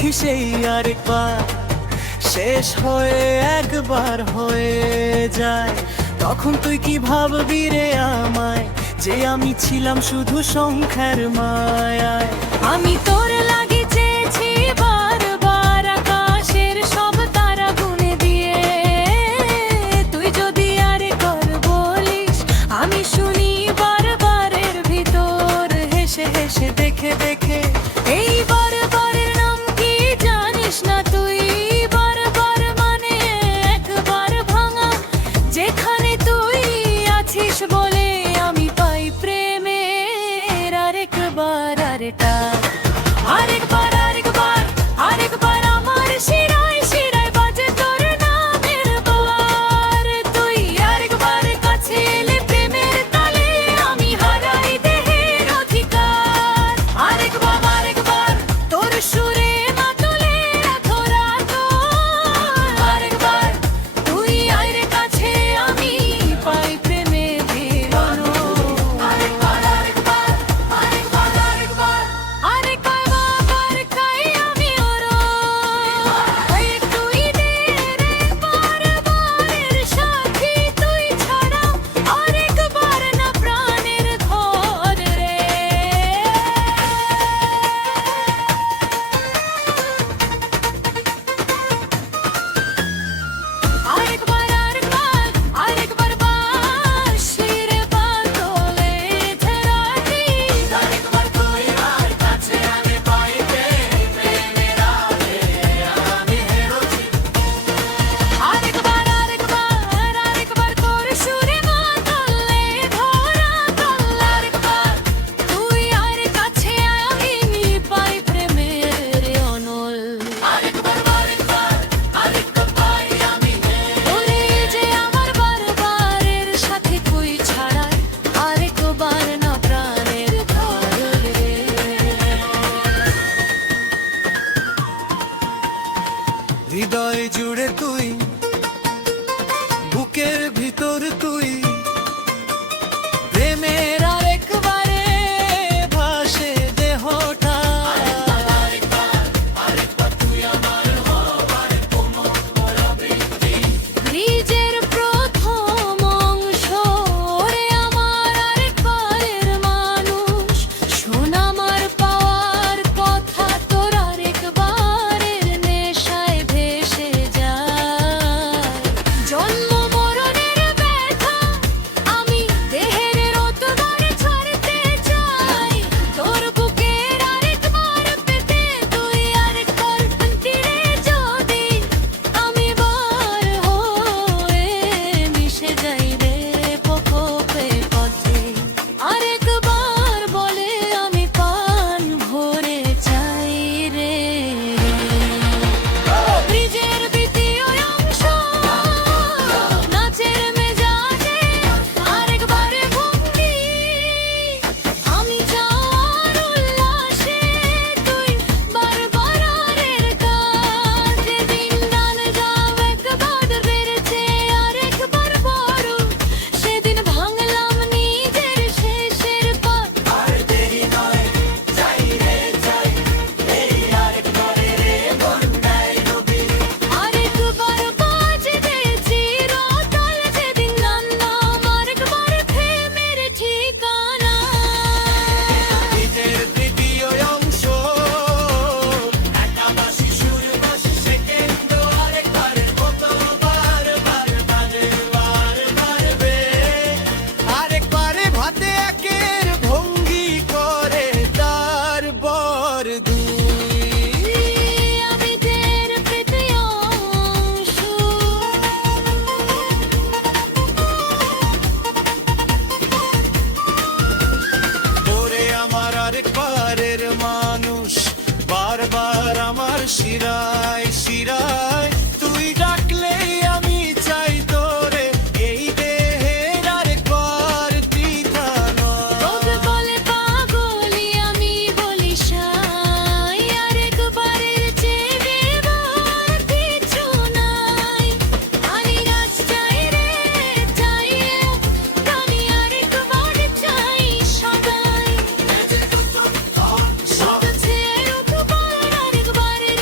দেখি সেই আরেকবার শেষ হয়ে একবার হয়ে যায়, তখন তুই কি ভাববি রে আমায়, যে আমি ছিলাম শুধু সংখ্যার মায়ায়। আমি তোর লাগি চেয়েছি বারবার আকাশের সব তারা গুনে দিয়ে, তুই যদি আরে কর বলিস আমি শুনি বারবারের ভিতর হেসে হেসে দেখে দেখে। এই বারবারের নাম কি জানিস না তুই? বারবার মানে একবার ভাঙা, যেখানে তুই আছিস বলে আমি পাই প্রেমের আরেকবার আরেকটা। আরেকবার আরেকবার আরেকবার আমার শিরায় শিরায় বাজে তোর নামের বার। তুই আরেকবার কাছে এলে প্রেমের তালে আমি হারাই দেহের অধিকার। আরেকবার আরেকবার তোর সুরে মাতলে ধরা তো। আরেকবার তুই আইরে কাছে আমি পাই প্রেমে ভেরানো। আরেকবার আরেকবার আরেকবার আরেকবার আরে কয়বার খাই আমি ওরো। তুই দে রে বারবারের সাথী, তুই ছাড়া আরেকবার না প্রাণের ধর রে। আরেকবার আরেকবার আরেকবার বাঁশির বাদলে ধরাটি। আরেকবার তুই আর কাছে আমি পাই প্রেমের আলে আমি হেরোছি। আরেকবার আরেকবার আরেকবার তোর সুরে মাতলে ধরা তল। আরেকবার তুই আর কাছে আমি পাই প্রেমের অনল। আরেকবার আরেকবার আরেকবার পাই আমি ওরে, যে আমার বারবারের সাথে তুই ছাড়াই আরেকবার না প্রাণের ধর রে। হৃদয় জুড়ে তুই, বুকের ভিতর তুই, প্রেমের আরেকবারে ভাসে দেহটা। ব্রিজের প্রথম অংশ রে আমার আরেকবারের মানুষ, শোন আমার পাওয়ার কথা তোর আরেকবারের নেশায় ভেসে যায়। জন্ম মরণের ব্যথা আমি দেহের রতবার ছাড়তে চাই, তোর বুকের আরেকবার পেতে তুই আরেকবার তীরে যদি আমি বার হয়ে মিশে যাই রে প্রকোপে পথে। আরেকবার বলে আমি পান ভরে চাই রে। ব্রিজের দ্বিতীয় অংশ নাচের মেজাজে আরেকবার ভঙ্গি, আমি যাওয়ার উল্লাসে তুই বারবার আরের কাছে। দিন গান যাও একবার বেড়েছে আরেকবার বড়, সেদিন ভাঙলাম নিজের শেষের পথ। আর দেরি নয় যাই রে যাই, এই আরেকবারে রে বন্যায় নবী। আরেকবার বাজবে চিরতল, যেদিন জানলাম আরেকবার প্রেমের ঠিকানা। নিজের তৃতীয় অংশ একাবাসী সুর বাসি সেকেন্ড আরেকবারের মতো বারবার বাজে বারবার। আরেকবারে ভাতে একের ভঙ্গি করে তারপর দুই। আমি দের তৃতীয় অংশ। ওরে আমার আরেকবারের মানুষ, বারবার আমার শিরায় শিরায় তুই ডাকলেই আমি চাই তোরে, এই দেহের আরেকবার তৃথা নয়। রোদ বলে পাগলি আমি বলি সাই, আরেকবারের চেয়ে বেবার কিছু নাই। আমি রাজ চাই রে চাই, প্রাণী আরেকবার চাই সবাই। সব ছেড়ে আরেকবারের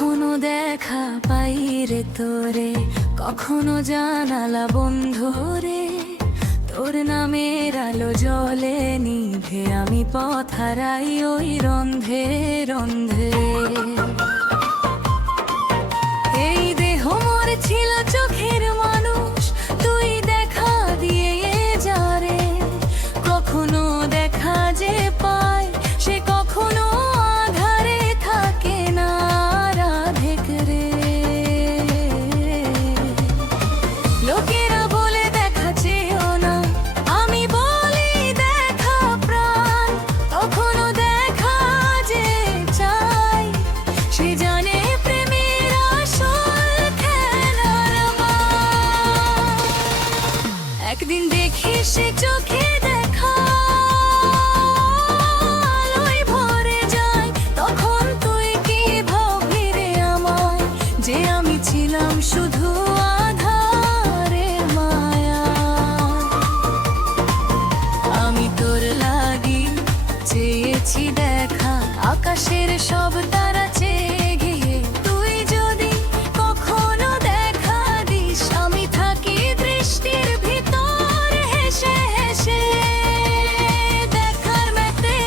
কখনো দেখা পাই রে তোরে, কখনো জানালা বন্ধ রে, তোর নামের আলো জলে নিভে আমি পথ হারাই ওই রন্ধে রন্ধে। এই দেহ মোর ছিল চোখের মানুষ, তুই দেখা দিয়ে যা রে। কখনো দেখা যে পায় সে কখনো আধারে থাকে না রাধেক রে। লোকেরা বলে দেখা চেয়েও না, আমি বলি দেখা প্রাণ। তখনও দেখা যে চাই সে জানে প্রেমের আসল খেলার মাঠ। একদিন দেখি সে চোখে দেখা আলোয় ভরে যায়, তখন তুই কি ভাবলি রে আমায়, যে আমি ছিলাম শুধু আধারের মায়া। আমি তোর লাগি চেয়েছি দেখা, আকাশের সব তারা চেয়ে গিয়ে। তুই যদি কখনো দেখা দিস, আমি থাকি দৃষ্টির ভিতর হেসে হেসে। দেখার মেতে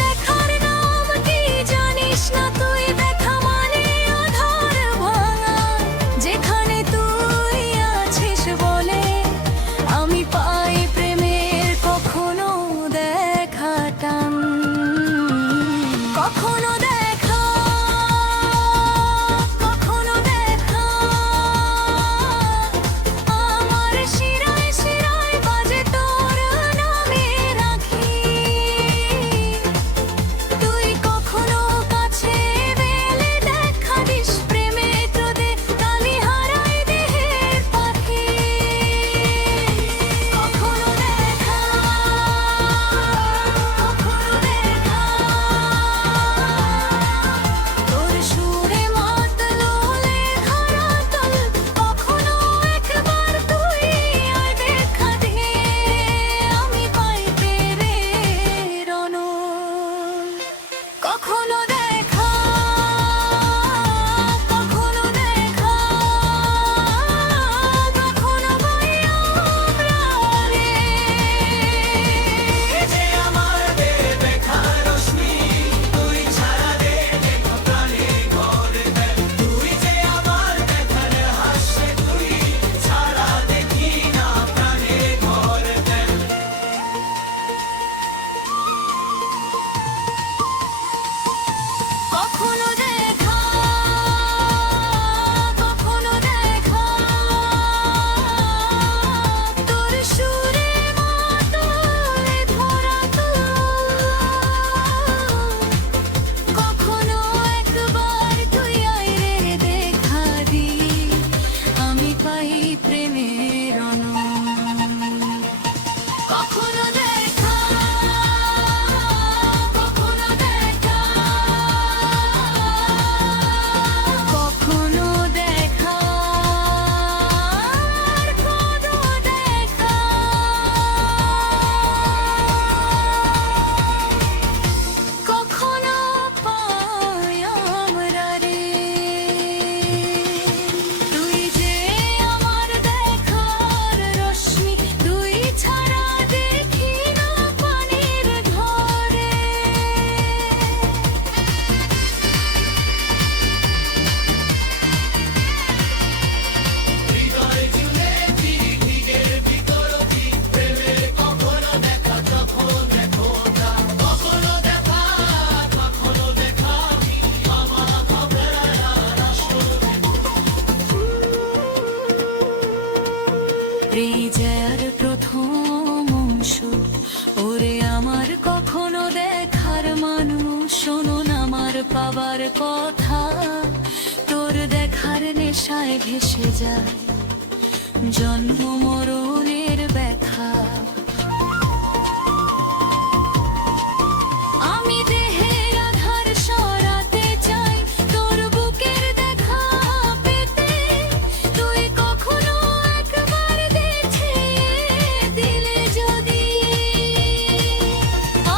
দেখার নাম কি জানিস না তুই, দেখা মানে আধার ভাঙা। যেখানে তুই আছিস বলে আমি পাই প্রেমের কখনো দেখা টান। কখনো দেখা, কখনো দেখা, আমার শিরায় শিরায় বাজে তোর নামে রাখি। তুই কখনো কাছে এলে দেখা দিস, প্রেমে তোদের তালি হারাই দেহের পাখি। কখনো দেখা, কখনো দেখা, তোর সুরে মাতলোলে ধরাতল। কখনো একবার তুই আয় দেখা দিয়ে, আমি পাই প্রেমের অনল। কখনো দেখা, কখনো দেখা, কখনো পাই আমরা রে। যে আমার দেখা রশ্মি, তুই ছাড়া দেখে প্রাণে ঘর দেয়। তুই যে আমার দেখার হাসে, তুই ছাড়া দেখি না প্রাণে ঘর দেয়। কখনো দেখা, কখনো দেখা, তোর সুরে মাতলে ধরাতল। কখনো একবার তুই আয় রে দেখা দি, আমি পাই প্রেমের অনল। কখনো দেখা, কখনো দেখা, কখনো দেখা, আর কখনো দেখা। কখনো পাই আমরা রে। তুই যে আমার দেখার রশ্মি, তুই ছাড়া দেখি না পানির ঘরে। হৃদয় জুড়ে ঢিঢিগের বিতরণী, প্রেমে কখনো দেখা তখন দেখো তা। কখনো দেখা, কখনো দেখা, আমার খবর আসল। হৃদয়ের প্রথম অংশ, ওরে আমার কখনো দেখার মানুষ। শোনো না আমার পাবার কথা, তোর দেখার নেশায় ভেসে যায় জন্ম মরণের ব্যথা। আমি দেহের আধার সরাতে চাই, তোর বুকের দেখা পেতে। তুই কখনো একবার দেখে দিলে যদি,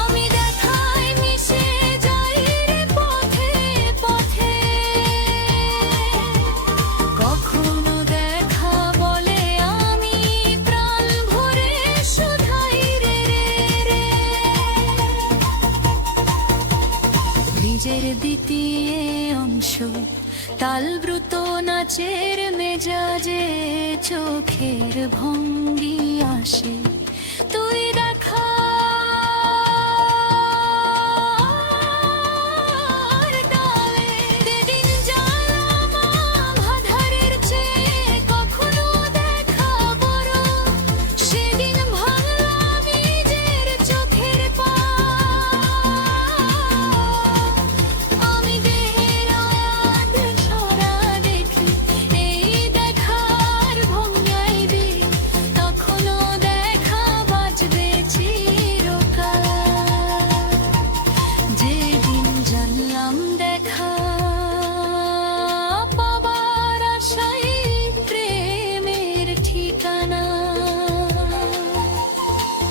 আমি দেখাই মিশে যাই রে পথে পথে। তালব্রুত নাচের মেজাজে চোখের ভঙ্গি আসে তুই দেখা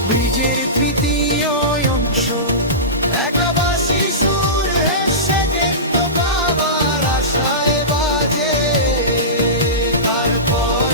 ব্রিজের তৃতীয় অংশ একা শিশুর হেসে কিন্তু বাবার আশায় বাজে তারপর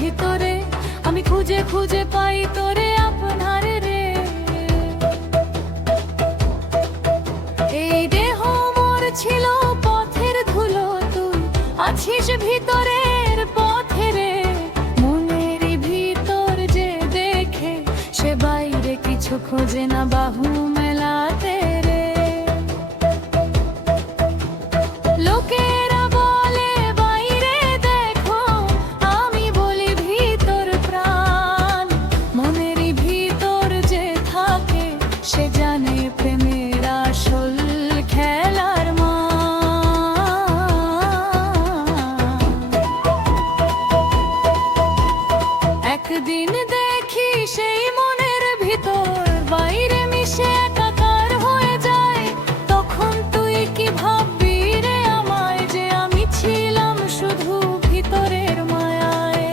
ভিতরে আমি খুঁজে খুঁজে পাই তোরে আপনার রে এই দেহ মোর ছিল পথের ধুলো তুই আছিস ভিতরের পথে রে মনের ভিতর যে দেখে সে বাইরে কিছু খোঁজে না বাহু মেলাতে রে লোকেরা বলে বাইরে দেখো আমি বলি ভিতর প্রাণ মনের ভিতর যে থাকে সে জানে প্রেমের আসল খেলার একদিন দেখি সেই মনের ভিতর বাইরে মিশে একাকার হয়ে যায় তখন তুই কি ভাববি রে আমায় যে আমি ছিলাম শুধু ভিতরের মায়ায়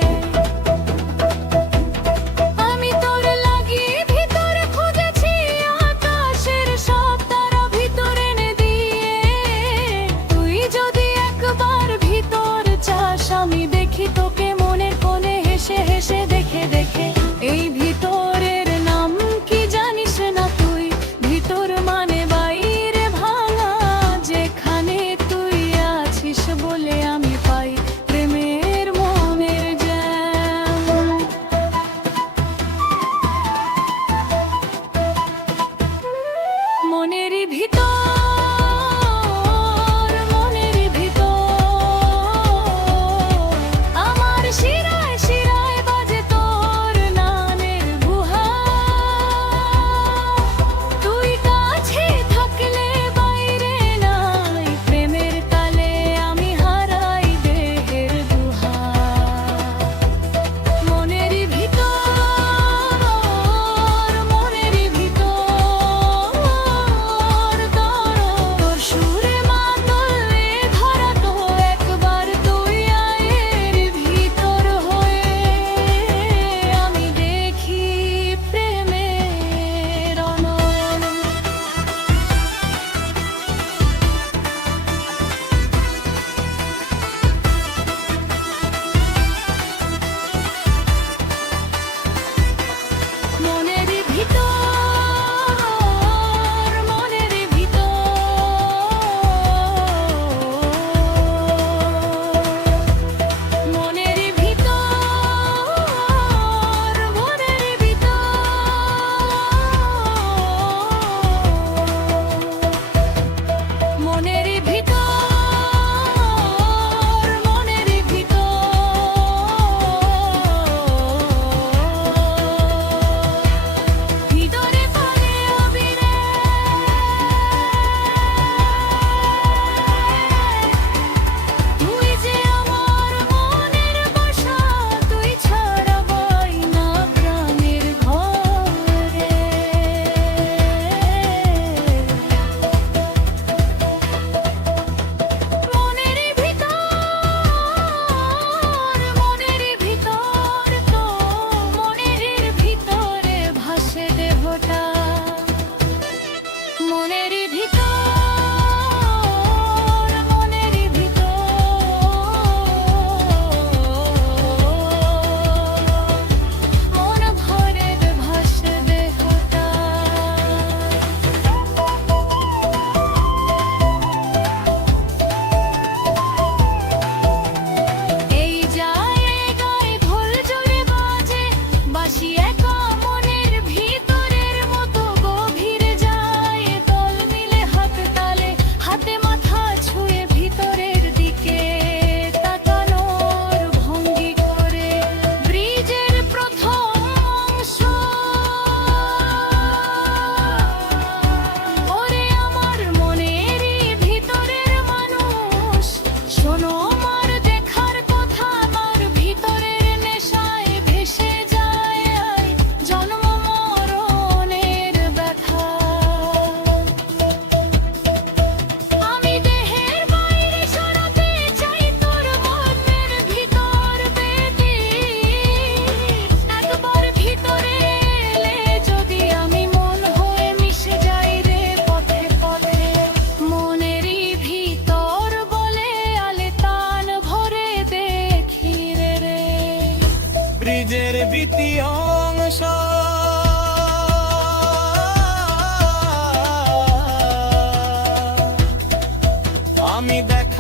আমি তোর লাগি ভিতরে খুঁজেছি আকাশের সব তারা ভিতরে এনে দিয়ে তুই যদি একবার ভিতর চাস আমি দেখি তোকে মনের কোণে হেসে হেসে দেখে দেখে এই ভিতরে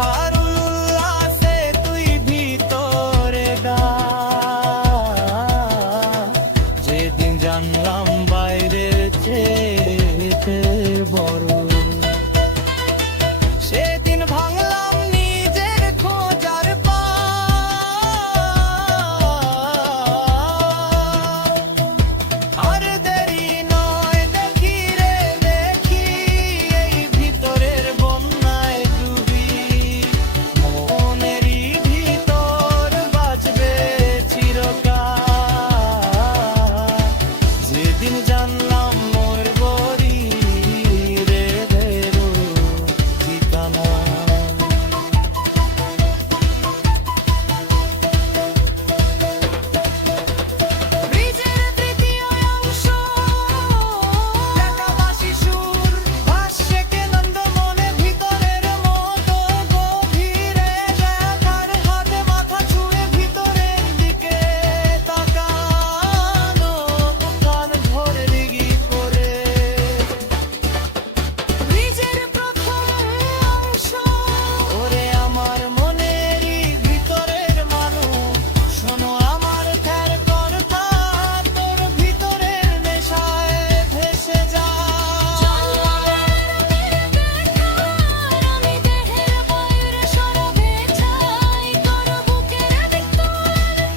দেখার উল্লাসে তুই ভিতরে গা। যেদিন জানলাম বাইরের চেয়ে বড়, সেদিন ভাঙলাম নিজের খোঁজার আর দেরি নয় দেখি রে দেখি এই ভিতরের বন্যায় ডুবি। মনেরই ভিতর বাজবে চিরকাল, যেদিন জানলাম মোর বরি রে ধেরো ঠিকানা। ব্রিজের তৃতীয় অংশ, একাবাসী সুর ভাসছে কে নন্দমনে ভিতরের মতো গভীরে। দেখার হাতে মাথা ছুঁয়ে ভিতরের দিকে তাকানো, কান ধরে দিঘি করে। ব্রিজের প্রথম অংশ, ওরে আমার মনেরই ভিতরের মানুষ, শোনো আমার ধ্যার কথা, তোর ভিতরের নেশায় ভেসে যা। আমি দেহের বাইরে সরবে চাই, তোর বুকের ভিতরে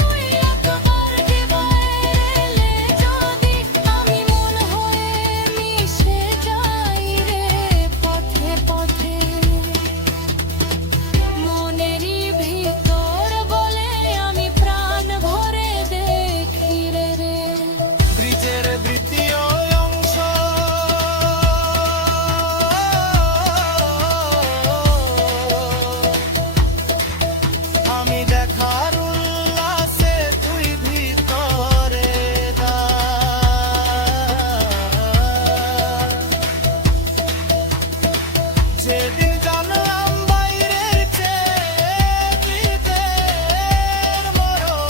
তুই একবার দিবাইলে যদি আমি মন হয়ে মিশে যাই রে পথে পথে। মনেরই ভিতর বলে আমি প্রাণ ভরে দেখি রে রে। ব্রিজের তৃতীয় অংশ, আমি দেখার উল্লাসে তুই ভিতরে যা। যেদিন জানলাম বাইরের চেয়ে ভিতরের মরণ।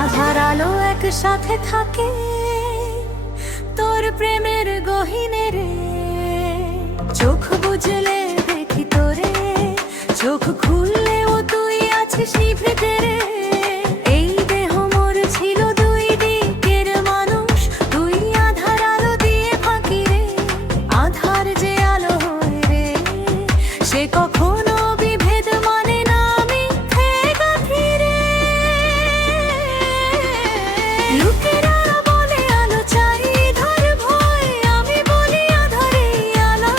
আধার আলো একসাথে থাকে তোর প্রেমের গহীনে রে। চোখ বুঝলে দেখি তোরে, চোখ খুললেও তুই আছিস নিভৃতে রে। এই দেহ মোর ছিল দুই দিকের মানুষ, তুই আধার আলো দিয়ে ফাঁকি রে। আধার যে আলো হয় রে, সে কখনো বিভেদ মানে না মিথ্যে গাথি রে। লোকেরা বলে আলো চাই ধর ভয়, আমি বলি আধারে আলো।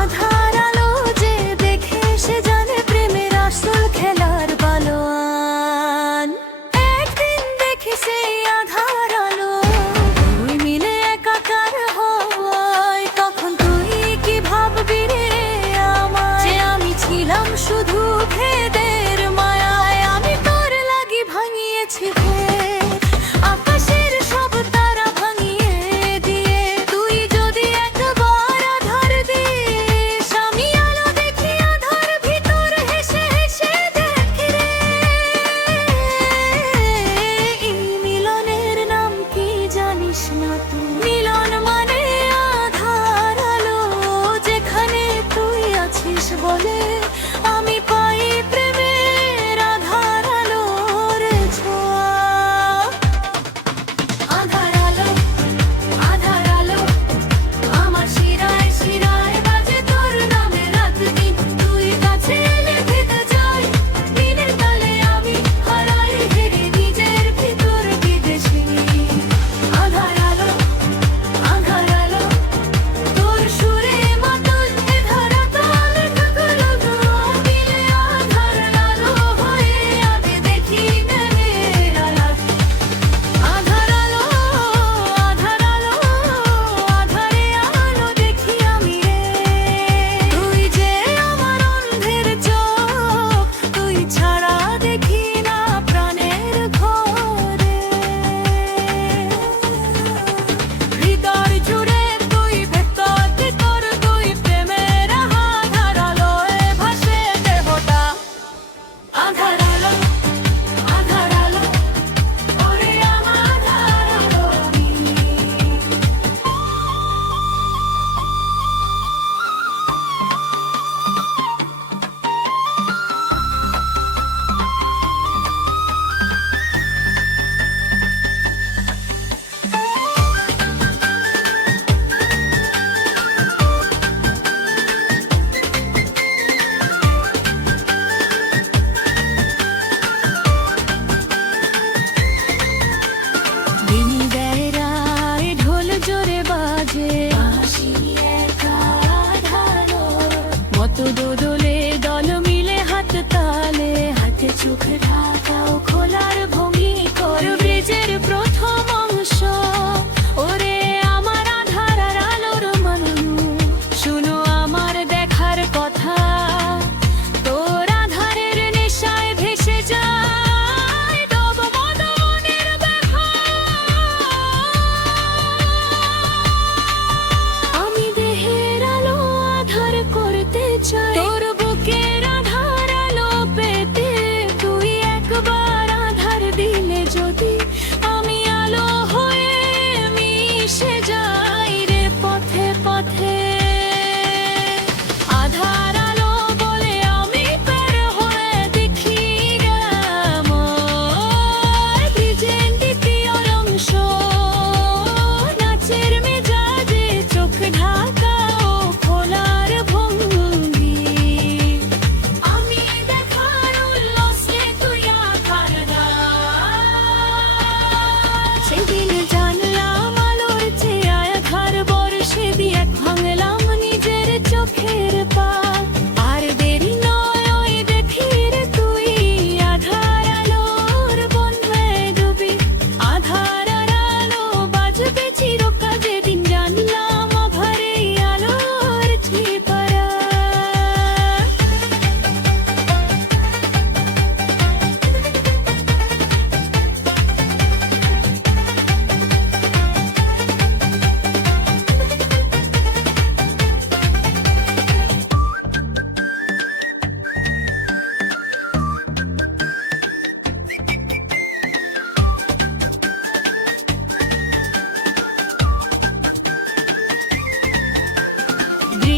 আধার আলো যে দেখে সে জানে প্রেমের আসল খেলার ভালো।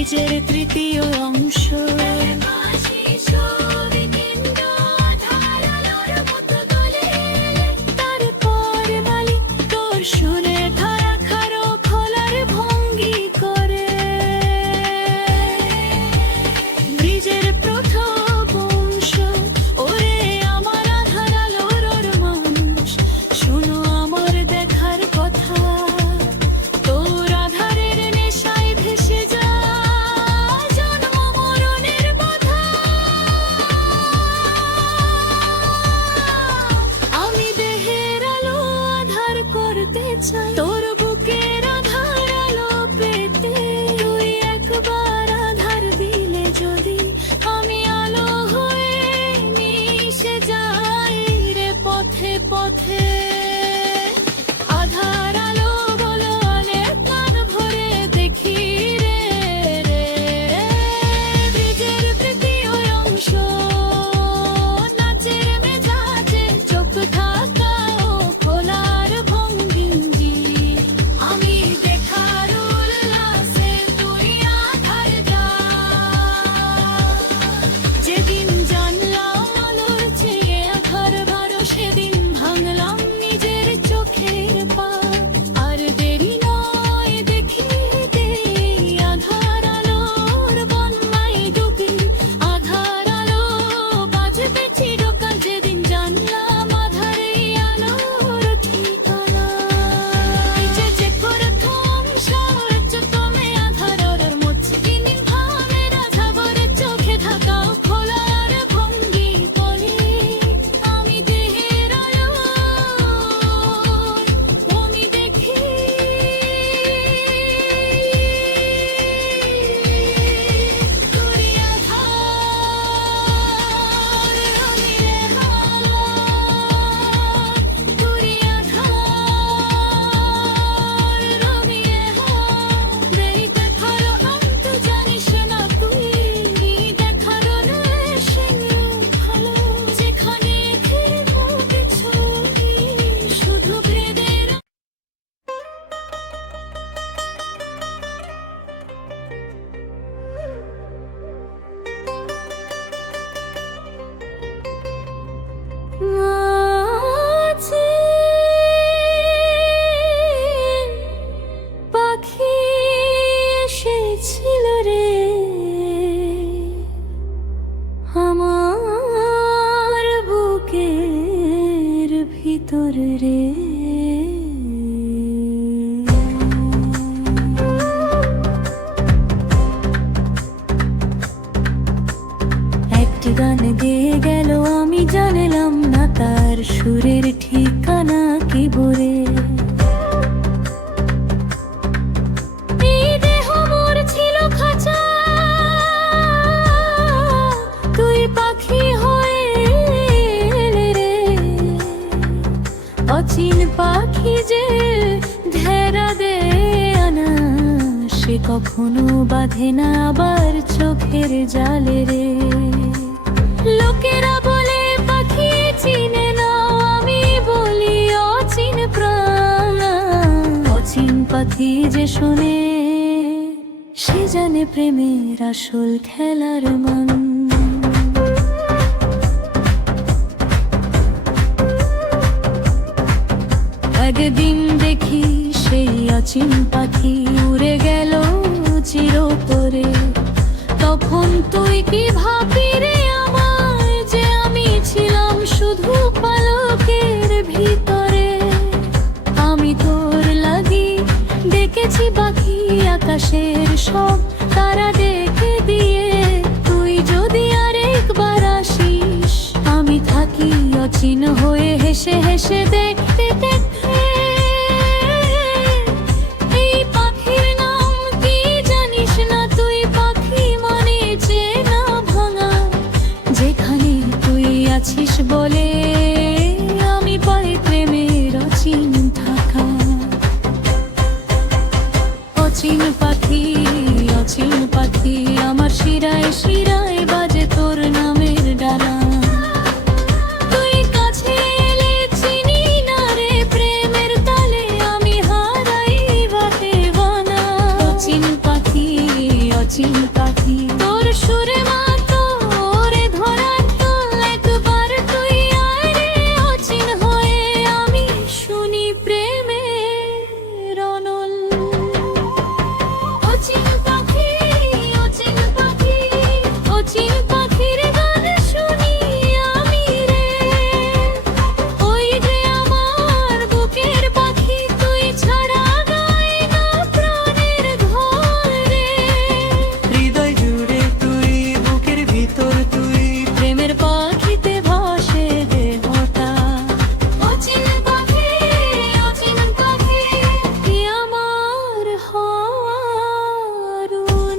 ব্রিজের তৃতীয় অংশ তারপর মালিক তোর শুনে ধারা খারো খোলার ভঙ্গি করে ব্রিজের প্রথম অংশ ওরে আমার আধার আলোর ওর মানুষ শোনো আমার দেখার কথা তোর আধারের নেশায় ভেসে যা জন্ম মরণের বাধা আমি দেহের আলো আধার করতে চাই তোর বুকের আধার আলো পেতে তুই একবার আধার দিলে যদি আমি আলো হয়ে মিশে যাই রে পথে পথে আধার আলো বলো আলে প্রাণ ভরে দেখি রে রে ব্রিজের তৃতীয় অংশ নাচের মেজাজে চোখ থাকা ও খোলার ভঙ্গি আমি দেখার উল্লাসে তুই আধার যা যেদিন জানলাম আলোর চেয়ে আধার ভারো সেদিন ভাঙলাম নিজের চোখের পাত আর দেরি নয় দেখিয়ে দে আধার আলোর বন্যায় ডুবি আধার আলো বাজবে চিরকাল যেদিন জানলাম আধারেই আলোর ঠিকানা যে প্রথম সূর্য তুমি আধারের মুচকিনি ভাবের আধারের চোখে থাকা খোলার ভঙ্গি করে আমি দেহের আলো আমি দেখি তুই আধার আমি রে হালা তুই আধার আমি রে দেই দেখারো অন্ত জানিস না তুই দেখারো রেশে ভালো যেখানে থেকো কিছু শুধু ভেদের আছে পাখি এসেছিল রে আমার বুকের ভিতর রে একটি গান গেয়ে গেল আমি জানলাম না তার সুরের ঠিকানা কি বলে এই দেহ মোর ছিল খাঁচা তুই পাখি হয়ে এলে রে অচিন পাখি যে ধেরা দে আনা সে কখনো বাঁধে না আবার চোখের জালে রে লোকেরা বলে পাখি চিনে না আমি বলি অচিন প্রাণ অচিন পাখি যে শোনে সে জানে প্রেমের আসল খেলার মান একদিন দেখি সেই অচিন পাখি উড়ে গেল চিরতরে তখন তুই কি ভাবি রে আমায় যে আমি ছিলাম শুধু পালকের ভিতরে আমি তোর লাগি ডেকেছি পাখি আকাশের সব তারা ডেকে দিয়ে তুই যদি আরেকবার আসিস আমি থাকি অচিন হয়ে হেসে হেসে দেখতে দেখতে এই পাখির নাম কি জানিস না তুই পাখি মানে চেনা ভাঙা যেখানে তুই আছিস বলে আমি পাই প্রেমের অচিন থাকা অচিন পাখি আমার শিরায় শিরায় বাজে তোর নামের ডানা তুই কাছে এলে চিনি না রে প্রেমের তালে আমি হারাই বাতে বানা অচিন অচিন পাখি তোর সুরে মাতো ওরে ধরার তোল একবার তুই আয় রে অচিন হয়ে আমি শুনি প্রেমের অনল অচিন পাখি অচিন পাখি অচিন পাখির গান শুনি আমি রে ওই যে আমার বুকের পাখি তুই ছাড়া গায় না প্রাণের ঘর রে হৃদয় জুড়ে তুই, বুকের ভিতর তুই, প্রেমের পাখিতে ভাসে দেহটা অচিন পাখি কি আমার হারুন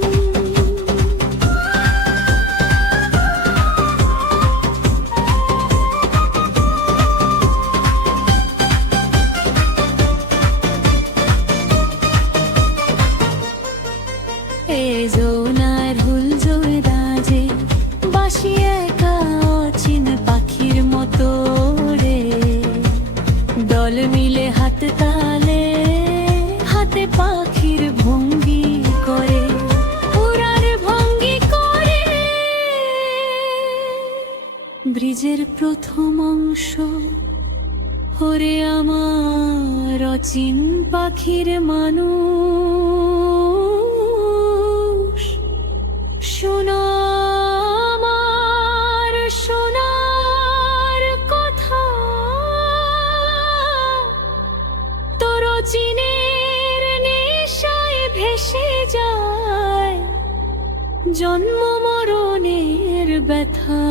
এ জোনার হুল জোরে দাজে বাসি একা অচিন পাখির মতো রে দল মিলে হাত তালে হাতে পাখির ভঙ্গি করে উড়ার ভঙ্গি করে ব্রিজের প্রথম অংশ ওরে আমার অচিন পাখির মানুষ শোনা আমার সোনার কথা তোর অচিনের নেশায় ভেসে যায় জন্ম মরণের ব্যথা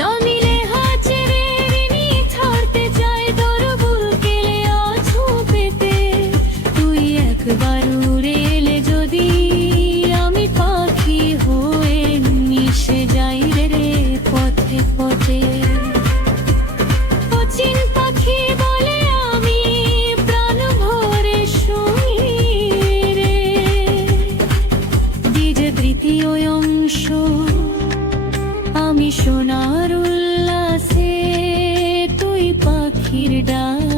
দমিলে হাচেরে ঋণী ছাড়তে চায় তোর বুকেলে আছু পেতে তুই একবার উড়ে এলে যদি আমি পাখি হয়ে মিশে যাই রে পথে পথে অচিন পাখি বলে আমি প্রাণ ভরে শুনি রে দ্বিজ তৃতীয় অংশ আমি সোনার উল্লাসে তুই পাখির ডাক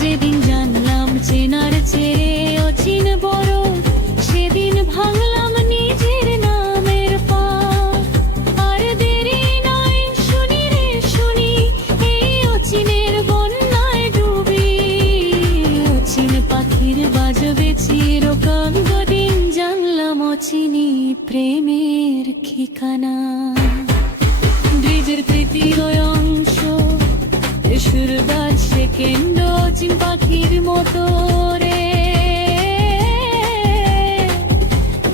যেদিন জানলাম চেনার চেয়ে অচিন বড় সেদিন ভাঙলাম নিজের নামের পাক আর দেরি নয় শুনি রে শুনি এই অচিনের বন্যায় ডুবি অচিন পাখির বাজবে চিরকাল দিন জানলাম অচিনি প্রেমের ঠিকানা ব্রিজের তৃতীয় অংশ সুরদাস সেকেন্ড অচিন পাখির মতো রে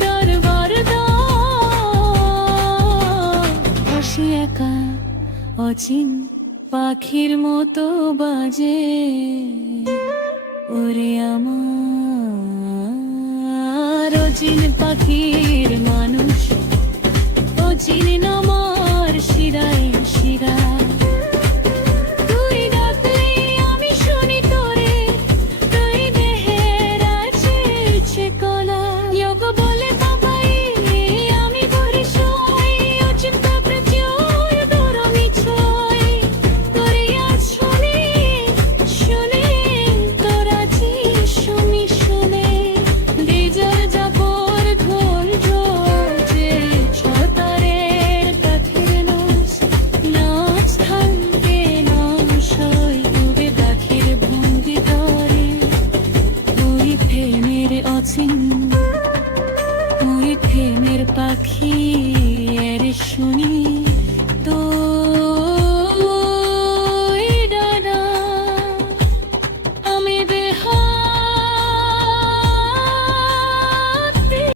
দরবার হাসি একা অচিন পাখির মতো বাজে ওরে আমার অচিন পাখির মানুষ অচিন আমার শিরায় শিরায় তুই ডাকলে আমি শুনি তোরে তুই দেহের আছে ইচ্ছে কলা যোগ বলে বাবাই আমি ধরি সই অচিন তাপরে চোর দূরমি ছয় তোরে আজ শুনি শুনি তোর আছি শুনি শুনে ডিজার যাবর ধৈর্য যে ছতারের পাখির নাচ নাচ থামবে নংশয় ডুবে পাখির ভঙ্গি ধরে তুই প্রেমের অচিন তুই প্রেমের পাখি এর শুনি